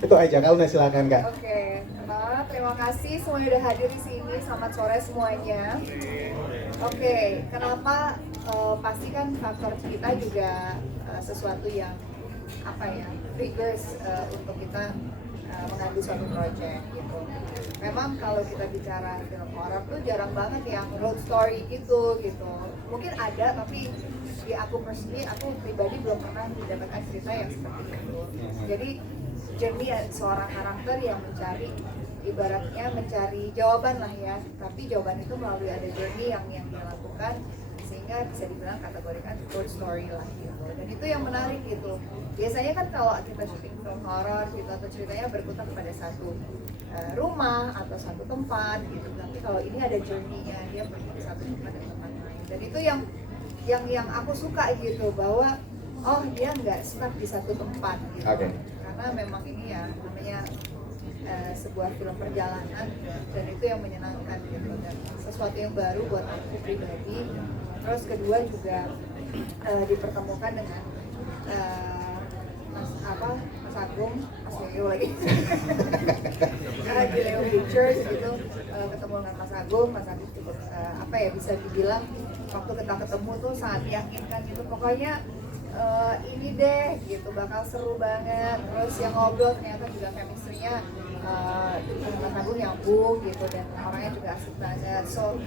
Itu aja, Kaluna silakan Kak. Oke, terima kasih semuanya udah hadir di sini. Selamat sore semuanya. Oke, kenapa? Pasti kan faktor cerita juga sesuatu yang apa ya, triggers untuk kita mengambil suatu project gitu. Memang kalau kita bicara film horor tuh jarang banget yang road story gitu. Mungkin ada, tapi di aku personally, aku pribadi belum pernah mendapatkan cerita yang seperti itu. Jadi journey seorang karakter yang mencari, ibaratnya mencari jawaban lah ya, tapi jawaban itu melalui ada journey yang dia lakukan, sehingga bisa dibilang kategorikan short story lah gitu. Dan itu yang menarik gitu. Biasanya kan kalau kita syuting film horor gitu, atau ceritanya berkutat pada satu rumah atau satu tempat gitu, tapi kalau ini ada journey-nya, dia pergi ke satu tempat dan tempat lain. Dan itu yang aku suka gitu, bahwa oh dia nggak stuck di satu tempat gitu. Okay. Karena memang ini ya namanya sebuah film perjalanan, dan itu yang menyenangkan gitu, dan sesuatu yang baru buat aku pribadi. Terus kedua juga dipertemukan dengan Mas Agung, Mas Leo lagi di Leo Pictures gitu, ketemu dengan Mas Agung cukup bisa dibilang waktu kita ketemu tuh sangat meyakinkan gitu, pokoknya ini deh gitu, bakal seru banget. Terus yang ngobrol ternyata juga chemistry-nya Mas Agung nyambung gitu, dan orangnya juga asik banget. So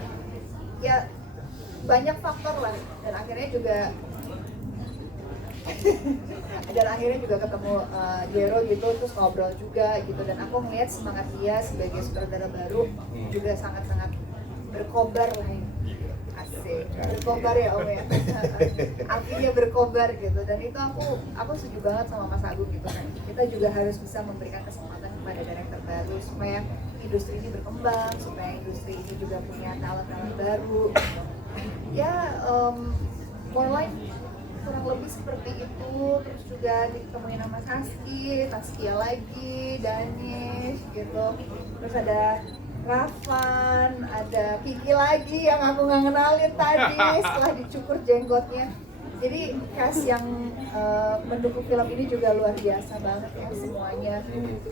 ya banyak faktor lah, dan akhirnya juga ketemu Jero gitu, terus ngobrol juga gitu, dan aku ngeliat semangat dia sebagai sutradara baru juga sangat-sangat berkobar lah ya. Asik, berkobar ya Om ya. Artinya berkobar gitu, dan itu aku setuju banget sama Mas Agung gitu kan. Kita juga harus bisa memberikan kesempatan kepada director baru supaya industri ini berkembang, supaya industri ini juga punya talent-talent baru gitu. Ya more like kurang lebih seperti itu. Terus juga ditemuin sama Taskia lagi, Danish gitu. Terus ada Rafan, ada Kiki lagi yang aku nggak kenalin tadi setelah dicukur jenggotnya. Jadi cast yang mendukung film ini juga luar biasa banget ya semuanya,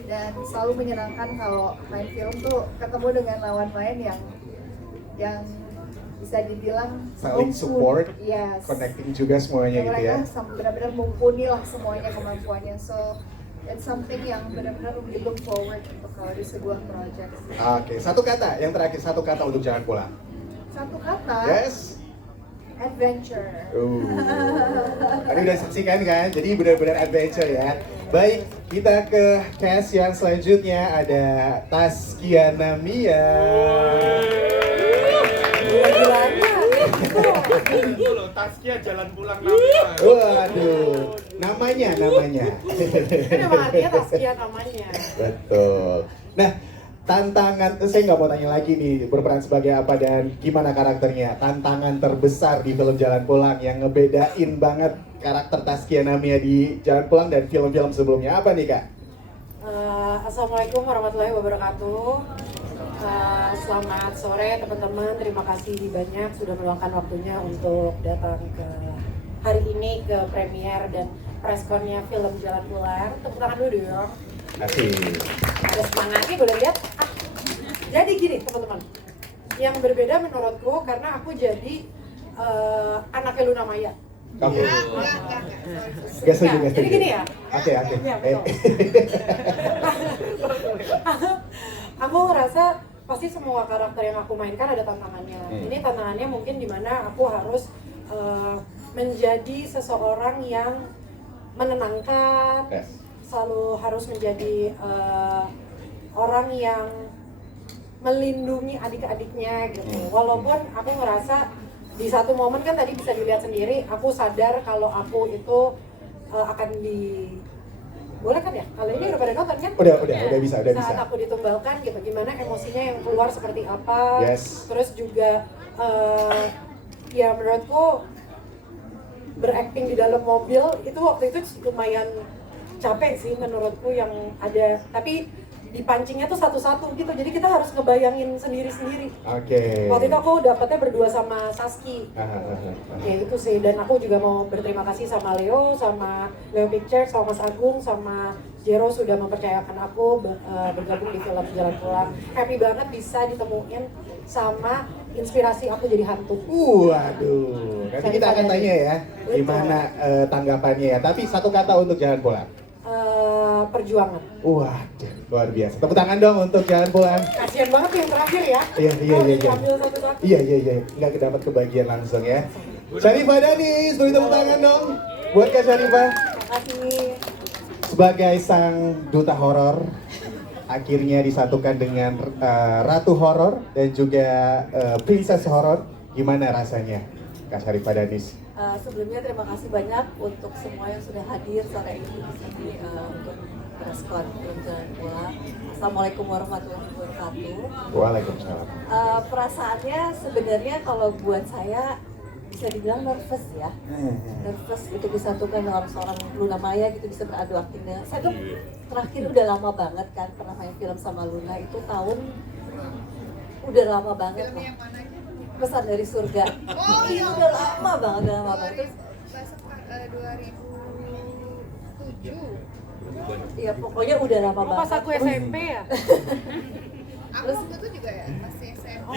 dan selalu menyenangkan kalau main film tuh ketemu dengan lawan main yang bisa dibilang saling support, yes, connecting juga semuanya gitu ya. Mereka benar-benar mumpuni lah semuanya kemampuannya, so it's something yang benar-benar we look forward untuk kalau di sebuah project. Oke, satu kata, yang terakhir satu kata untuk Jangan Pulang. Satu kata? Yes. Adventure. Tadi udah saksikan kan, jadi benar-benar adventure ya. Baik, kita ke cast yang selanjutnya, ada Taskia Namia. Itu loh, Taskia Jalan Pulang Namia. Waduh, namanya. Kan emang artinya Taskia namanya. Betul. Nah, tantangan, saya nggak mau tanya lagi nih, berperan sebagai apa dan gimana karakternya. Tantangan terbesar di film Jalan Pulang yang ngebedain banget karakter Taskia Namia di Jalan Pulang dan film-film sebelumnya apa nih Kak? Assalamualaikum warahmatullahi wabarakatuh. Selamat sore teman-teman, terima kasih banyak sudah meluangkan waktunya untuk datang ke hari ini ke premiere dan pressconnya film Jalan Pulang. Tepuk tangan dulu dong. Asik. Ada semangatnya, boleh lihat. Jadi gini teman-teman, yang berbeda menurutku karena aku jadi anaknya Luna Maya. Oke. Gak setuju. Jadi gini ya. Oke. Ya, betul. Aku ngerasa pasti semua karakter yang aku mainkan ada tantangannya. Ini tantangannya mungkin dimana aku harus menjadi seseorang yang menenangkan, selalu harus menjadi orang yang melindungi adik-adiknya gitu. Walaupun aku ngerasa di satu momen kan tadi bisa dilihat sendiri, aku sadar kalau aku itu akan boleh kan ya? Kalau ini udah pada nonton kan? Udah bisa. Saat aku ditumbalkan gitu, gimana emosinya yang keluar seperti apa? Yes. Terus juga ya menurutku berakting di dalam mobil itu waktu itu lumayan capek sih menurutku yang ada. Tapi dipancingnya tuh satu-satu gitu, jadi kita harus ngebayangin sendiri-sendiri. Oke. Waktu itu aku dapetnya berdua sama Saski. Ah. Ya itu sih, dan aku juga mau berterima kasih sama Leo Pictures, sama Mas Agung, sama Jero sudah mempercayakan aku bergabung di film Jalan Pulang. Happy banget bisa ditemuin sama inspirasi aku jadi hantu. Waduh, nanti kita akan tanya ya gimana tanggapannya ya. Tapi satu kata untuk Jalan Pulang. Perjuangan. Waduh, luar biasa. Tepuk tangan dong untuk Jalan Pulang. Kasian banget yang terakhir ya. Iya. Diambil satu-satu. Iya. Nggak dapat kebagian langsung ya. Syarifah Danis, beri tepuk tangan dong buat Kak Syarifah. Terima kasih. Sebagai sang duta horor, akhirnya disatukan dengan ratu horor dan juga princess horor. Gimana rasanya, Kak Syarifah Danis? Sebelumnya terima kasih banyak untuk semua yang sudah hadir sore ini di sini untuk preskon film Jalan Pulang. Assalamualaikum warahmatullahi wabarakatuh. Waalaikumsalam. Perasaannya sebenarnya kalau buat saya bisa dibilang nervous ya. Nervous itu disatukan dengan seorang Luna Maya gitu, bisa beradu akting dengan saya tuh terakhir udah lama banget kan pernah main film sama Luna itu tahun udah lama banget Film lah. yang mana? Pesan dari Surga. Oh, Ini iya. udah lama banget. Terus 2007. ya pokoknya udah lama Oh, banget. pas aku SMP ya? Aku waktu itu juga ya masih SMP.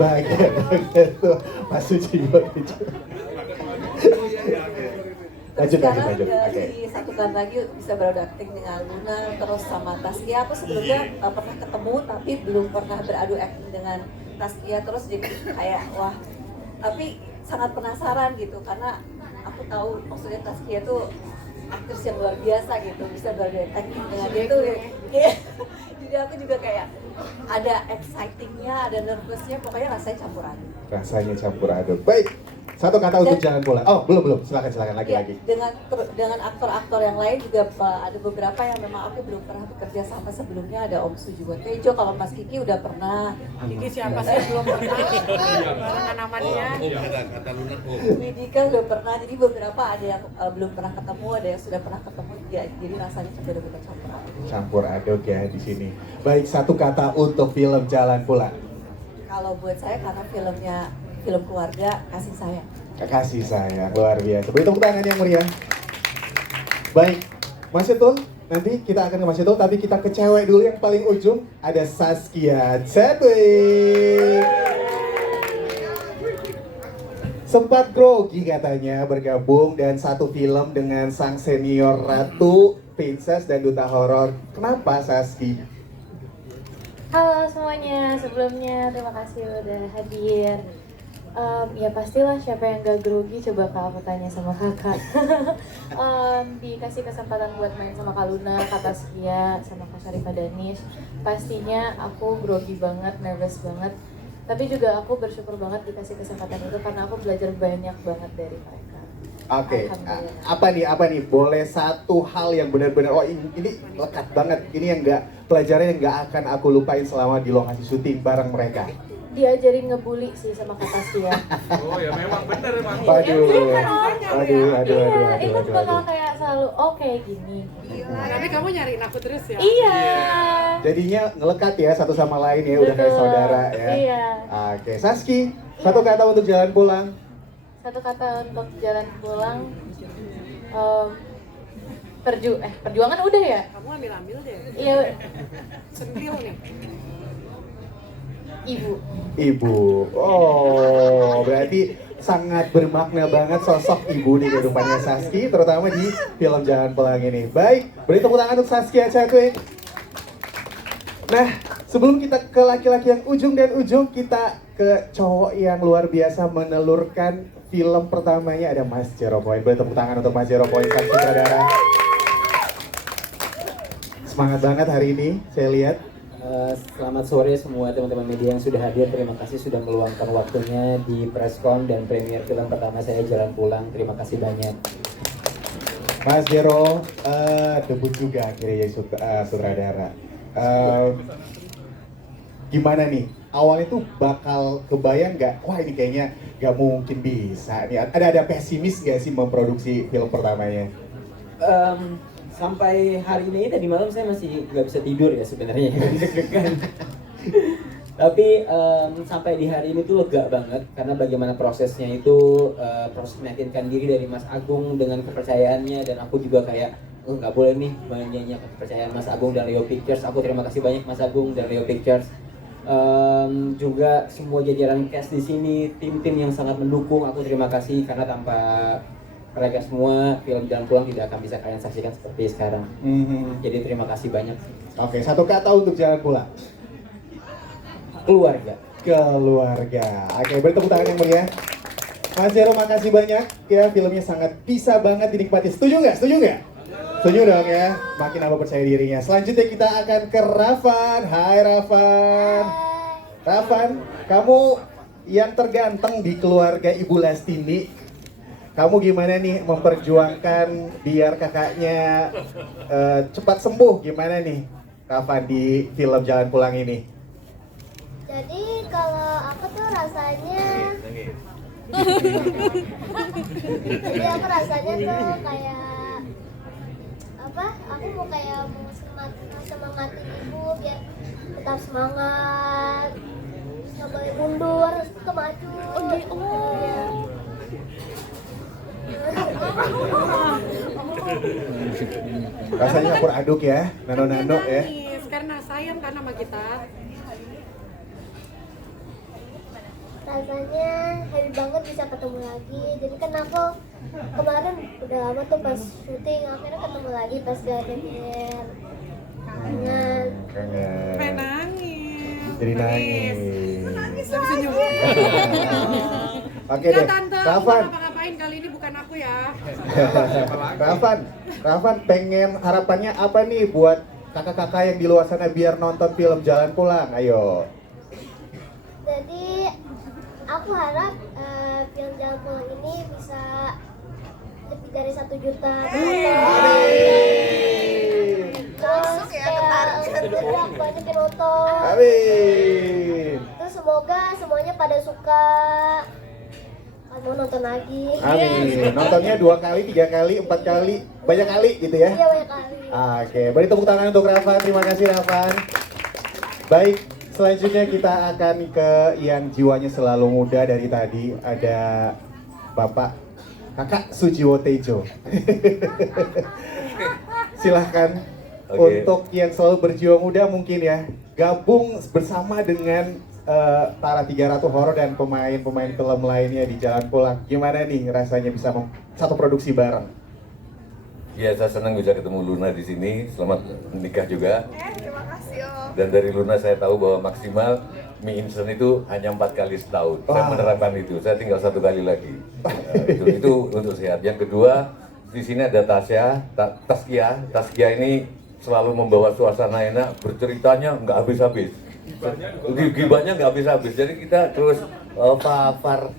Bahagia tuh Pak Suci gitu. Lanjut. Sekarang Oke. disatukan lagi bisa beradu akting dengan Luna terus sama Taskia. Aku sebelumnya pernah ketemu tapi belum pernah beradu akting dengan Taskia, terus jadi kayak wah, tapi sangat penasaran gitu karena aku tahu maksudnya Taskia tuh aktris yang luar biasa gitu, bisa beradu akting dengan dia tuh ya. Jadi aku juga kayak ada excitingnya, ada nervousnya, pokoknya rasanya campur aduk. Rasanya campur aduk. Baik. Satu kata untuk Jalan Pulang. Oh, belum. Silakan Ya, lagi. dengan aktor-aktor yang lain juga ada beberapa yang memang aku belum pernah bekerja sama sebelumnya. Ada Om Sujiwo Tejo, kalau Mas Kiki udah pernah. Kiki siapa sih belum pernah? Barengan sama dia. Widika udah pernah. Jadi beberapa ada yang belum pernah ketemu, ada yang sudah pernah ketemu. Ya, jadi rasanya benar-benar campur aduk. Campur aduk ya di sini. Baik, satu kata untuk film Jalan Pulang. Kalau buat saya karena filmnya film keluarga, kasih sayang. Kasih sayang luar biasa. Beri tepuk tangan yang meriah. Baik, Mas Yetul, nanti kita akan ke Mas Yetul, tapi kita ke cewek dulu yang paling ujung. Ada Saskia Chadwick. Sempat grogi katanya bergabung dan satu film dengan sang senior ratu, princess dan duta horor. Kenapa Saski? Halo semuanya, sebelumnya terima kasih udah hadir. Ya pastilah siapa yang gak grogi, coba kalau aku tanya sama kakak. Dikasih kesempatan buat main sama Kak Luna, Kak Taskia, sama Kak Syarifah Danis. Pastinya aku grogi banget, nervous banget. Tapi juga aku bersyukur banget dikasih kesempatan itu karena aku belajar banyak banget dari mereka. Oke, Alhamdulillah. apa nih? Boleh satu hal yang benar-benar, oh ini lekat banget. Ini yang pelajaran yang nggak akan aku lupain selama di lokasi syuting bareng mereka. Diajarin ngebully sih sama Kak Taskia. Oh ya memang bener emang. Waduh, Itu aduh. bakal kayak selalu oke gini. Tapi kamu nyariin aku terus ya? Iya. Jadinya ngelekat ya satu sama lain ya, udah kayak Betul. saudara ya. Iya. Oke, Saski, satu kata untuk Jalan Pulang. Satu kata untuk Jalan Pulang. Perjuangan udah ya? Kamu ambil deh. Iya, Sentil nih. Ibu. Oh, berarti sangat bermakna banget sosok ibu di kehidupannya Saski, terutama di film Jalan Pulang ini. Baik, beri tepuk tangan untuk Saskia Chadwick. Nah, sebelum kita ke laki-laki yang ujung dan ujung, kita ke cowok yang luar biasa menelurkan film pertamanya, ada Mas Jero Point. Beri tepuk tangan untuk Mas Jero Point, sang sutradara. Semangat banget hari ini, saya lihat. Selamat sore semua teman-teman media yang sudah hadir. Terima kasih sudah meluangkan waktunya di preskon dan premier film pertama saya, Jalan Pulang. Terima kasih banyak. Mas Jero, debut juga akhirnya jadi sutradara. Gimana nih? Awalnya tuh bakal kebayang nggak? Wah ini kayaknya nggak mungkin bisa nih. Ada pesimis nggak sih memproduksi film pertamanya? Sampai hari ini tadi malam saya masih nggak bisa tidur ya sebenarnya, deg-degan. Tapi sampai di hari ini tuh lega banget karena bagaimana prosesnya itu, proses meyakinkan diri dari Mas Agung dengan kepercayaannya, dan aku juga kayak nggak boleh nih menyanyiakan kepercayaan Mas Agung dan Leo Pictures. Aku terima kasih banyak Mas Agung dan Leo Pictures. Juga semua jajaran cast di sini, tim-tim yang sangat mendukung, aku terima kasih karena tanpa mereka semua film Jalan Pulang tidak akan bisa kalian saksikan seperti sekarang. Jadi terima kasih banyak. Oke, satu kata untuk Jalan Pulang. Keluarga. Keluarga. Oke, beri tepuk tangan yang meriah. Mas Jero, makasih banyak ya, filmnya sangat bisa banget dinikmati. Setuju nggak? Setuju nggak? Setuju dong ya. Makin apa percaya dirinya. Selanjutnya kita akan ke Rafan. Hai Rafan. Rafan, kamu yang terganteng di keluarga Ibu Lastini. Kamu gimana nih memperjuangkan biar kakaknya cepat sembuh? Gimana nih Rafan di film Jalan Pulang ini? Jadi kalau aku tuh rasanya jadi aku rasanya tuh kayak apa? Aku mau kayak mau semangatin ibu biar tetap semangat, nggak boleh mundur, ke maju. Iya. Rasanya campur aduk ya, nano-nano ya. Nangis karena sayang kan sama kita. Rasanya happy banget bisa ketemu lagi. Jadi kan aku kemarin udah lama tuh pas syuting, akhirnya ketemu lagi pas gantian. Kangen. Pengen nangis. Jadi nangis. Nangis senyum. Oke Ya deh, tante, aku Rafan. ngapa-ngapain kali ini bukan aku ya. Rafan pengen harapannya apa nih buat kakak-kakak yang di luar sana biar nonton film Jalan Pulang? Ayo. Jadi aku harap film Jalan Pulang ini bisa lebih dari 1 juta penonton. Terus kayak banyak yang nonton. Amin. Terus semoga semuanya pada suka. Mau nonton lagi. Amin. Nontonnya 2 kali, 3 kali, 4 kali, banyak kali gitu ya. Iya banyak kali. Oke, beri tepuk tangan untuk Rafan. Terima kasih Rafan. Baik, selanjutnya kita akan ke yang jiwanya selalu muda dari tadi. Ada Bapak Kakak Sujiwo Tejo. Silahkan untuk yang selalu berjiwa muda mungkin ya, gabung bersama dengan Tara 300 Horor dan pemain-pemain film lainnya di Jalan Pulang. Gimana nih rasanya bisa satu produksi bareng? Ya, saya senang bisa ketemu Luna di sini. Selamat menikah juga. Terima kasih Om. Dan dari Luna saya tahu bahwa maksimal mie instan itu hanya 4 kali setahun. Saya menerapkan itu. Saya tinggal 1 kali lagi. Itu untuk sehat. Yang kedua, di sini ada Taskia. Taskia ini selalu membawa suasana enak. Berceritanya nggak habis-habis. Gibahnya nggak habis-habis. Jadi kita terus Fafar